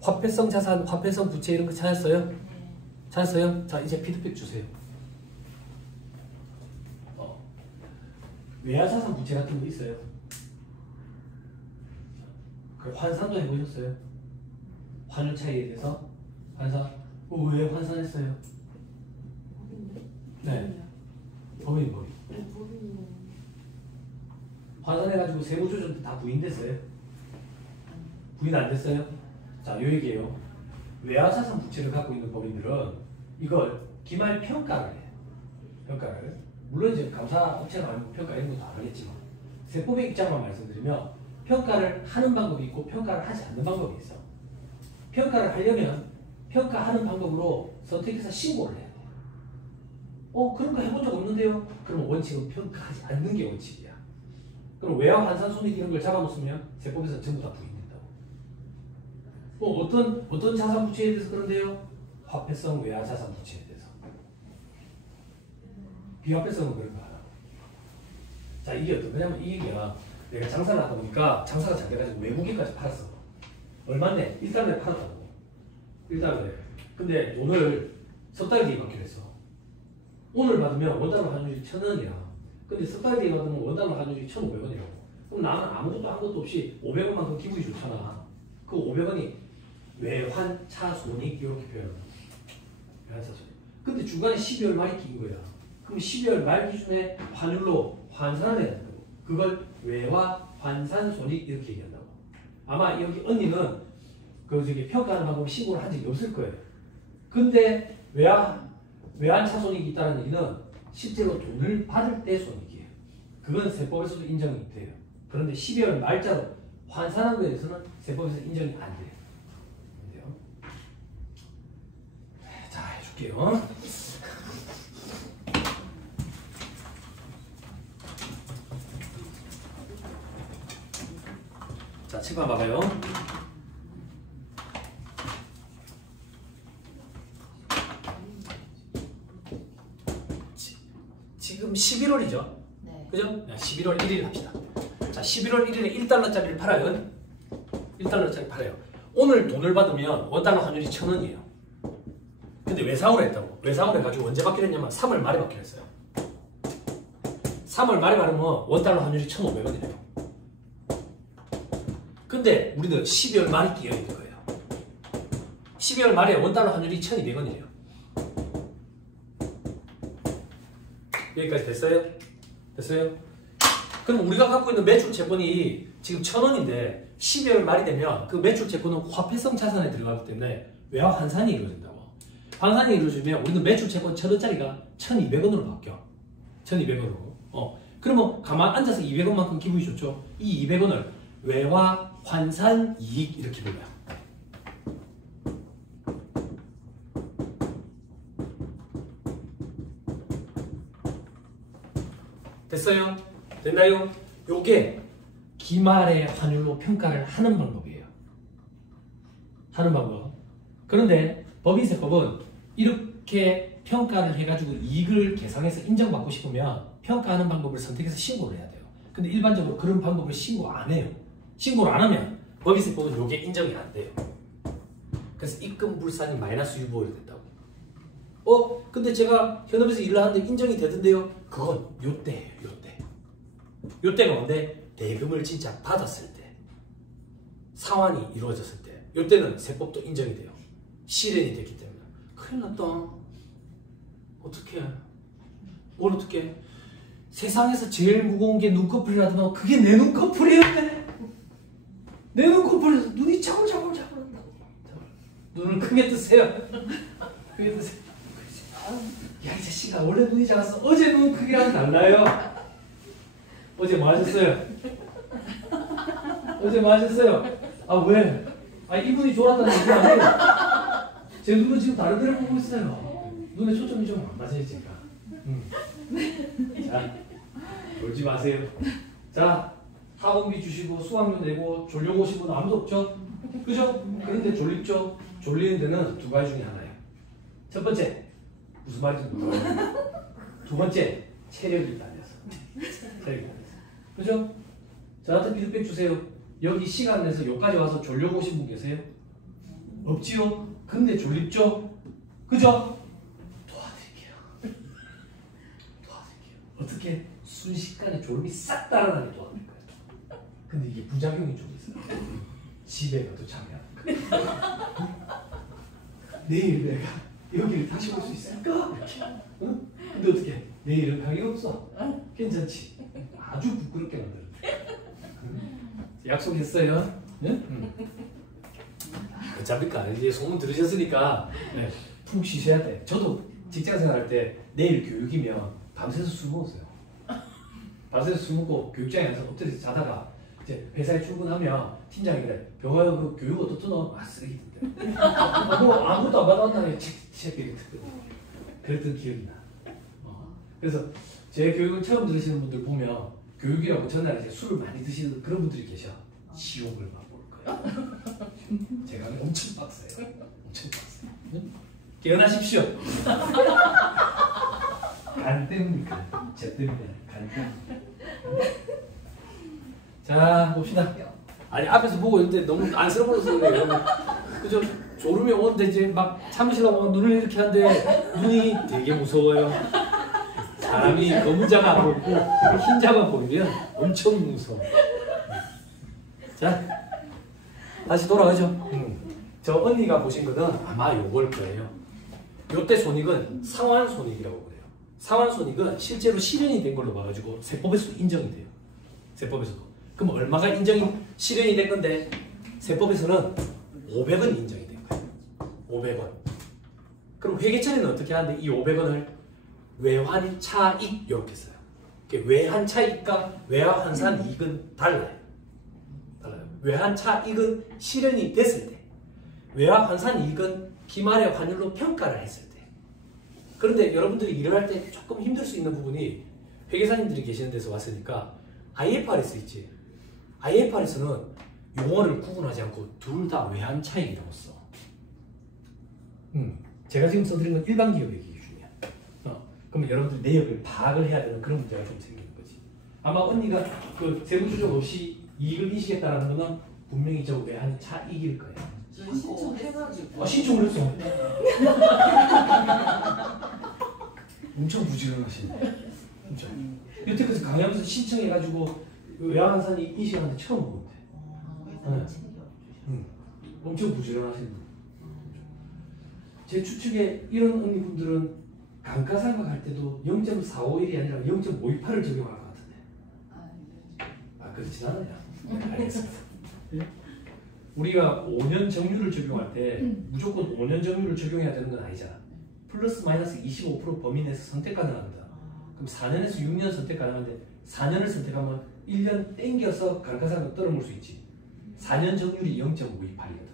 화폐성 자산, 화폐성 부채 이런 거 찾았어요? 네. 찾았어요? 자, 이제 피드백 주세요. 외화자산 부채 같은 거 있어요? 그 환산도 해보셨어요? 환율 차이에 대해서 환산? 왜 환산했어요? 네. 법인. 환산해가지고 세무조정 때 다 부인됐어요? 부인 안 됐어요? 자, 요 얘기예요. 외화자산 부채를 갖고 있는 법인들은 이걸 기말 평가를 해요. 평가를. 물론 이제 감사업체가 아니고 평가 이런 것도 안 하겠지만 세법의 입장만 말씀드리면 평가를 하는 방법이 있고 평가를 하지 않는 방법이 있어. 평가를 하려면 평가하는 방법으로 선택해서 신고를 해야 돼요. 그런 거 해본 적 없는데요? 그럼 원칙은 평가하지 않는 게 원칙이야. 그럼 외화 환산 손익 이런 걸 잡아놓으면 세법에서 전부 다 부인된다고. 어떤 자산 부채에 대해서 그런데요? 화폐성 외화 자산 부채에 대해서. 비화폐성은 그런 거 하나. 자, 이게 어떤 거냐면 이 얘기야. 내가 장사를 하다 보니까 장사가 잘 돼가지고 외국인까지 팔았어. 얼마네? 1달러에 팔았다고. 1달러에. 근데 돈을 석 달 뒤에 받기로 했어. 오늘 받으면 원달러 환율이 1,000원이야. 근데 석 달 뒤에 받으면 원달러 환율이 1,500원이라고. 그럼 나는 아무것도 한 것도 없이 500원만큼 기분이 좋잖아. 그 500원이 외환차손익 이렇게 표현을 외환차손익. 근데 중간에 12월 말이 낀 거야. 그럼 12월 말 기준에 환율로 환산을 해야 된다고. 그걸 외화 환산손익 이렇게 얘기한다고. 아마 여기 언니는 평가하는 방법 신고를 한 적이 없을 거예요. 근데 외환차손익이 있다는 얘기는 실제로 돈을 받을 때 손익이에요. 그건 세법에서도 인정이 돼요. 그런데 12월 말자로 환산한 거에 대해서는 세법에서 인정이 안 돼요. 자, 해줄게요. 자, 칠판 봐봐요. 11월이죠. 네. 그죠? 11월 1일 합시다. 자, 11월 1일에 1달러짜리를 팔아요. 1달러짜리 팔아요. 오늘 돈을 받으면 원달러 환율이 1,000원이에요. 근데 외상으로 했다고. 외상으로 해가지고 언제 받기로 했냐면 3월 말에 받기로 했어요. 3월 말에 받으면 원달러 환율이 1,500원이래요. 근데 우리는 12월 말이 끼어 있는 거예요. 12월 말에 원달러 환율이 1,200원이에요. 여기까지 됐어요? 됐어요? 그럼 우리가 갖고 있는 매출 채권이 지금 1,000원인데 12월 말이 되면 그 매출 채권은 화폐성 자산에 들어가기 때문에 외화 환산이 이루어진다고. 환산이 이루어지면 우리는 매출 채권 1,000원짜리가 1,200원으로 바뀌어. 1,200원으로. 그러면 가만 앉아서 200원만큼 기분이 좋죠. 이 200원을 외화 환산 이익 이렇게 불러요. 됐어요? 됐나요? 요게 기말의 환율로 평가를 하는 방법이에요. 하는 방법. 그런데 법인세법은 이렇게 평가를 해가지고 이익을 계산해서 인정받고 싶으면 평가하는 방법을 선택해서 신고를 해야 돼요. 근데 일반적으로 그런 방법을 신고 안 해요. 신고를 안 하면 법인세법은 요게 인정이 안 돼요. 그래서 입금 불산이 마이너스 유보율이 됐다고. 근데 제가 현업에서 일을 하는데 인정이 되던데요? 그건 요때예요. 요때가 뭔데? 대금을 진짜 받았을 때, 상환이 이루어졌을 때, 요때는 세법도 인정이 돼요. 실현이 됐기 때문에. 큰일 났다. 어떡해. 뭘 어떡해. 세상에서 제일 무거운 게 눈꺼풀이라더만 그게 내 눈꺼풀이었네. 내 눈꺼풀에서 눈이 자글자글 한다고. 눈을 크게 뜨세요. 크게 뜨세요. 야, 이 자식아, 원래 눈이 작았어. 어제 눈 크기랑 달라요. 어제 뭐 하셨어요? 어제 뭐 하셨어요? 아, 왜? 이분이 좋았다는 얘기 아니에요. 제 눈은 지금 다른 데를 보고 있어요. 눈에 초점이 좀 안 맞아요, 제가. 자, 놀지 마세요. 자, 학원비 주시고 수학료 내고 졸려 오신 분 아무도 없죠? 그죠? 그런데 졸립죠? 졸리는 데는 두 가지 중에 하나예요. 첫 번째, 무슨 말인지 모르겠어요. 두 번째, 체력이 딸려서. 체력이 딸려서. 그죠? 저한테 피드백 주세요. 여기 시간 내서 여기까지 와서 졸려 오신 분 계세요? 없지요? 근데 졸립죠? 그죠? 도와드릴게요. 어떻게? 순식간에 졸음이 싹 따라가게 도와드릴 거예요. 근데 이게 부작용이 좀 있어요. 집에 가도 잠이 안 가. 내일 내가 여기를 다시 올 수 있을까? 응? 근데 어떻게? 내일은 가게 없어. 괜찮지? 아주 부끄럽게 만들어. 약속했어요. 네? 어차피까 이제 소문 들으셨으니까 네, 푹 쉬셔야 돼. 저도 직장생활 할 때 내일 교육이면 밤새서 술 먹었어요. 밤새서 술 먹고 교육장에 가서 호텔에서 자다가 이제 회사에 출근하면 팀장이 그래. 병화요 그 교육 어떻더노? 쓰레기던데. 뭐 아무것도 안 받았다니 책이 그랬던 기억이 나. 그래서 제 교육을 처음 들으시는 분들 보면 교육이라고 전날에 이제 술을 많이 드시는 그런 분들이 계셔. 지옥을 맛볼 거예요. 제가 엄청 빡세요. 엄청 빡세요. 응? 깨어나십시오. 간 때문이니까. 제 때문에 간 때문에. 자, 봅시다. 아니 앞에서 보고 있는데 너무 안쓰러워서 그래요. 그죠? 졸음이 오는데 이제 막 참으시려고 눈을 이렇게 하는데 눈이 되게 무서워요. 사람이 검은 자가 보이고 흰 자가 보이면 엄청 무서워. 자, 다시 돌아가죠. 저 언니가 보신 거는 아마 요걸 거예요. 요때 손익은 상환 손익이라고 그래요. 상환 손익은 실제로 실현이 된 걸로 봐가지고 세법에서도 인정이 돼요. 세법에서도. 그럼 얼마가 인정이 실현이 된 건데 세법에서는 500원 인정이 된 거예요. 500원. 그럼 회계처리는 어떻게 하는데 이 500원을 외환 차익 이렇게 써요. 외환 차익과 외화 환산 이익은 달라요. 외환 차익은 실현이 됐을 때, 외화 환산 이익은 기말의 환율로 평가를 했을 때. 그런데 여러분들이 일을 할 때 조금 힘들 수 있는 부분이 회계사님들이 계시는 데서 왔으니까 IFRS 있지. IFRS는 용어를 구분하지 않고 둘 다 외환 차익이라고 써. 제가 지금 써드린 건 일반 기업의 기준이야. 그러면 여러분들 내역을 파악을 해야 되는 그런 문제가 좀 생기는 거지. 아마 언니가 그 세부 추적 없이 이익을 이시겠다라는 거는 분명히 저 외환 차익일 거예요. 저희 신청해가지고. 신청을 했어. 엄청 부지런하시네. 진짜. 여태까지 강의하면서 신청해가지고 외환산이 인식하는데 처음 보는데. 엄청 부지런하시는 분. 제 추측에 이런 언니분들은 감가상각 할 때도 0.451이 아니라 0.528을 적용할 것 같은데. 아, 그렇진 않아요. 네, 알겠습니다. 우리가 5년 정률을 적용할 때 무조건 5년 정률을 적용해야 되는 건 아니잖아. 플러스 마이너스 25% 범위 내에서 선택 가능합니다. 그럼 4년에서 6년 선택 가능한데 4년을 선택하면 1년 땡겨서 감가상각 떨어물 수 있지. 4년 정률이 0.528이거든.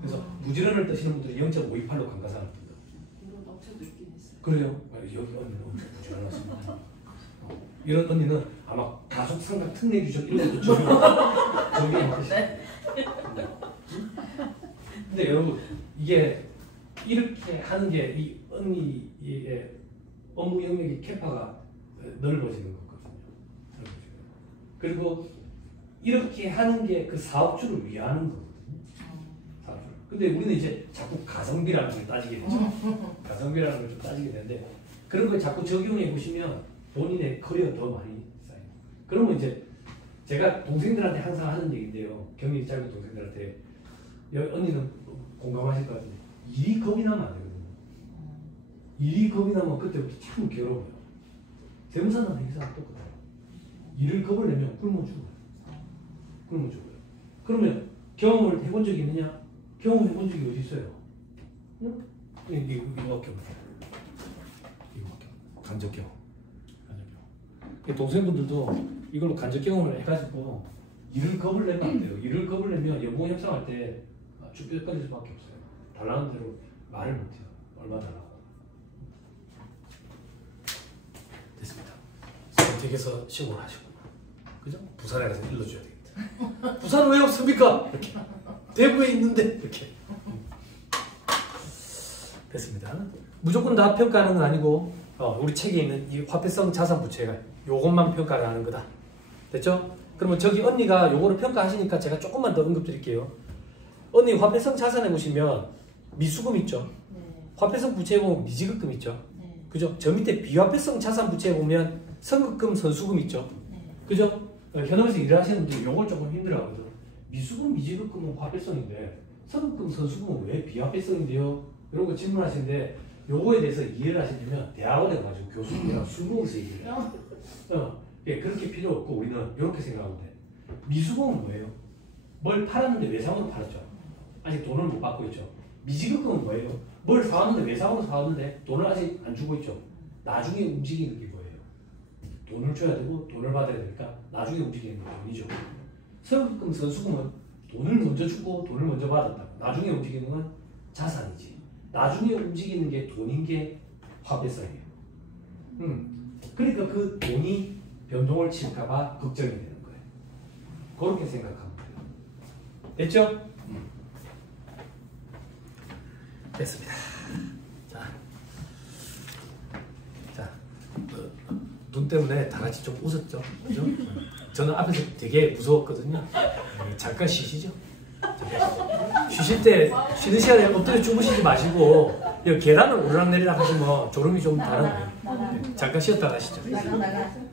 그래서 부지런을 뜨시는 분들이 0.528로 감가상각 뜬다. 이런 업체도 있긴 있어요. 그래요? 여기 언니는 엄청 부지런하십니다. 이런 언니는 아마 가속상각 특례 규정 이런 것도 적용하고 계시죠. 근데 여러분 이게 이렇게 하는 게 이 언니의 업무 영역의 캐파가 넓어지는 거거든요. 그리고 이렇게 하는 게 그 사업주를 위하는 거거든요. 사업주. 근데 우리는 이제 자꾸 가성비라는 걸 따지게 되죠. 가성비라는 걸 좀 따지게 되는데 그런 걸 자꾸 적용해 보시면 본인의 커리어 더 많이 쌓여요. 그러면 이제 제가 동생들한테 항상 하는 얘기인데요. 경력이 짧은 동생들한테 언니는 공감하실 것 같은데 일이 겁이 나면 안 되거든요. 일이 겁이 나면 그때부터 참 괴로워요. 세무사나 회사랑 똑같아요. 일을 겁을 내면 굶어 죽어요. 굶어 죽어요. 그러면 경험을 해본 적이 있느냐? 경험해본 적이 어디 있어요? 이거밖에 없어요. 이거밖에 없어요. 간접 경험. 동생분들도 이걸로 간접 경험을 해가지고 일을 겁을 내면 안 돼요. 일을 겁을 내면 연봉 협상할 때 쭈뼛거릴 수밖에 없어요. 달라는 대로 말을 못해요. 얼마 달라고. 됐습니다. 선택해서 신고를 하시고, 그죠? 부산에 가서 일러줘야 되겠다. 부산은 왜 없습니까? 이렇게 대구에 있는데 이렇게. 됐습니다. 무조건 다 평가하는 건 아니고 우리 책에 있는 이 화폐성 자산 부채가 요것만 평가를 하는 거다. 됐죠? 그러면 저기 언니가 요거를 평가하시니까 제가 조금만 더 언급 드릴게요. 언니 화폐성 자산에 보시면 미수금 있죠? 네. 화폐성 부채에 보면 미지급금 있죠? 네. 그죠? 저 밑에 비화폐성 자산 부채에 보면 선급금, 선수금 있죠? 네. 그죠? 현업에서 일을 하시는 분들이 요걸 조금 힘들어하거든. 미수금, 미지급금은 화폐성인데 선급금, 선수금은 왜 비화폐성인데요? 이런 거 질문하시는데 요거에 대해서 이해를 하시려면 대학원에 가지고 교수님이랑 술 먹어서 얘기를 해요. 예, 그렇게 필요 없고 우리는 이렇게 생각하면 돼. 미수금은 뭐예요? 뭘 팔았는데 외상으로 팔았죠. 아직 돈을 못 받고 있죠. 미지급금은 뭐예요? 뭘 사왔는데 외상으로 사왔는데 돈을 아직 안 주고 있죠. 나중에 움직이는 게 뭐예요? 돈을 줘야 되고 돈을 받아야 되니까 나중에 움직이는 게 돈이죠. 선급금, 선수금은 돈을 먼저 주고 돈을 먼저 받았다. 나중에 움직이는 건 자산이지. 나중에 움직이는 게 돈인 게 화폐성이에요. 그러니까 그 돈이 변동을 칠까봐 걱정이 되는 거예요. 그렇게 생각하면 돼요. 됐죠? 됐습니다. 자, 눈 때문에 다 같이 좀 웃었죠? 그죠? 저는 앞에서 되게 무서웠거든요. 잠깐 쉬시죠? 쉬실 때 쉬는 시간에 엎드려 주무시지 마시고 계단을 오르락내리락 하시면 졸음이 좀 다른 거예요. 잠깐 쉬었다 가시죠. 나가.